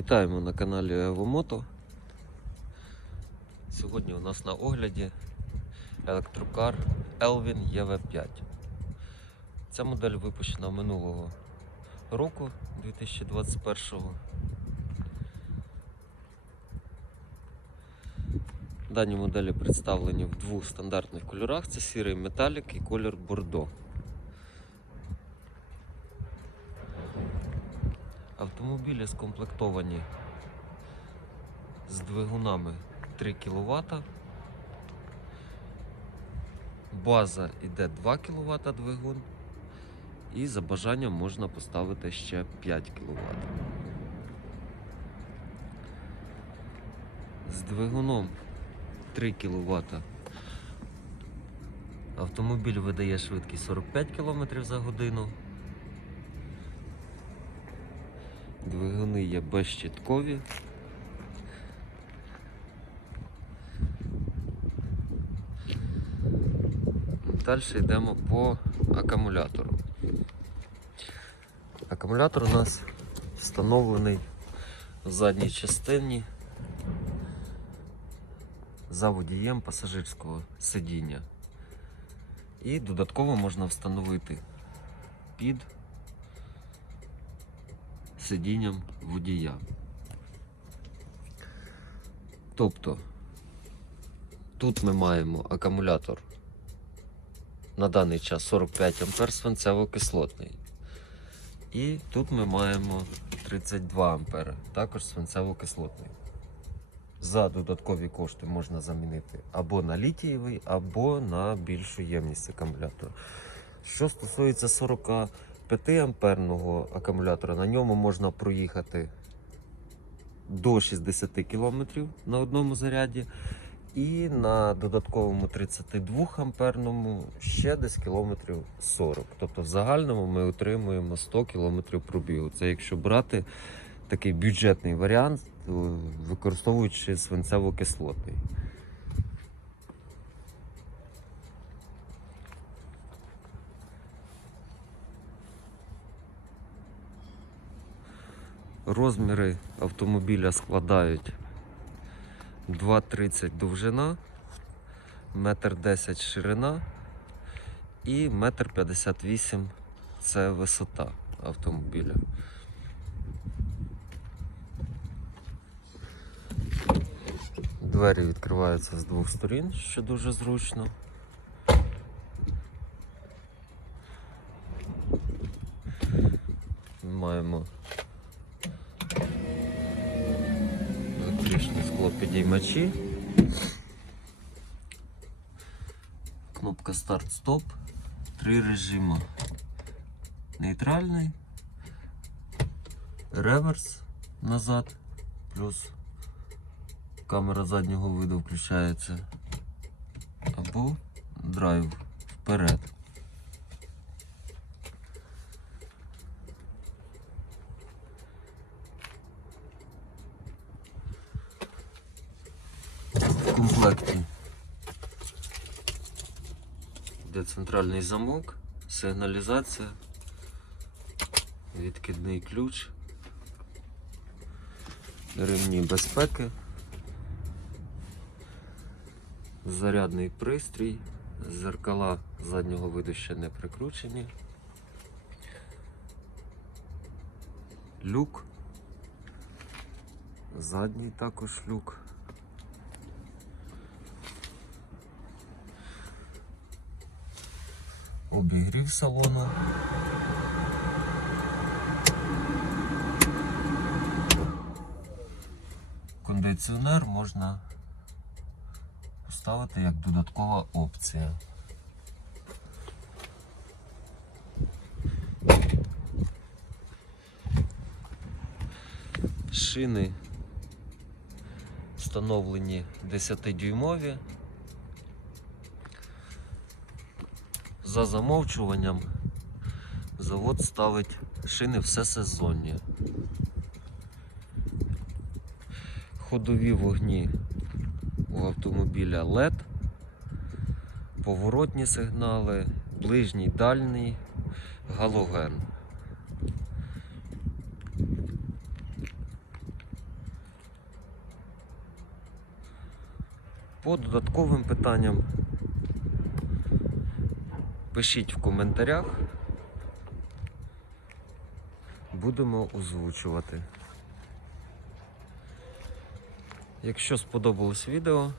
Вітаємо на каналі Евомото. Сьогодні у нас на огляді електрокар Elvin EV5. Ця модель випущена минулого року 2021-го. Дані моделі представлені в двох стандартних кольорах: це сірий металік і колір бордо. Автомобілі скомплектовані з двигунами 3 кВт. База йде 2 кВт двигун. І за бажанням можна поставити ще 5 кВт. З двигуном 3 кВт. Автомобіль видає швидкість 45 км за годину. Двигуни є безщиткові. Далі йдемо по акумулятору. Акумулятор у нас встановлений в задній частині за водієм пасажирського сидіння. І додатково можна встановити під сидінням водія. Тобто тут ми маємо акумулятор на даний час 45 А свинцево-кислотний. І тут ми маємо 32 А, також свинцево-кислотний. За додаткові кошти можна замінити або на літієвий, або на більшу ємність акумулятора. Що стосується 45 амперного акумулятора, на ньому можна проїхати до 60 км на одному заряді. І на додатковому 32 амперному ще десь кілометрів 40. Тобто в загальному ми отримуємо 100 км пробігу. Це якщо брати такий бюджетний варіант, е, використовуючи свинцево-кислотний. Розміри автомобіля складають 2,30 довжина, 1,10 м ширина і 1,58 м це висота автомобіля. Двері відкриваються з двох сторін, що дуже зручно. Маємо електричні склопідіймачі. Кнопка старт-стоп. Три режими. Нейтральний, реверс назад, плюс камера заднього виду включається. Або драйв вперед. В комплекті. Йде центральний замок, сигналізація, відкидний ключ, ремні безпеки, зарядний пристрій, зеркала заднього виду ще не прикручені, люк, задній також люк. Обігрів салону. Кондиціонер можна поставити як додаткова опція. Шини встановлені 10-дюймові. За замовчуванням завод ставить шини всесезонні. Ходові вогні у автомобіля LED, поворотні сигнали, ближній дальній, галоген. По додатковим питанням пишіть в коментарях. Будемо озвучувати. Якщо сподобалось відео,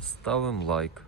ставимо лайк.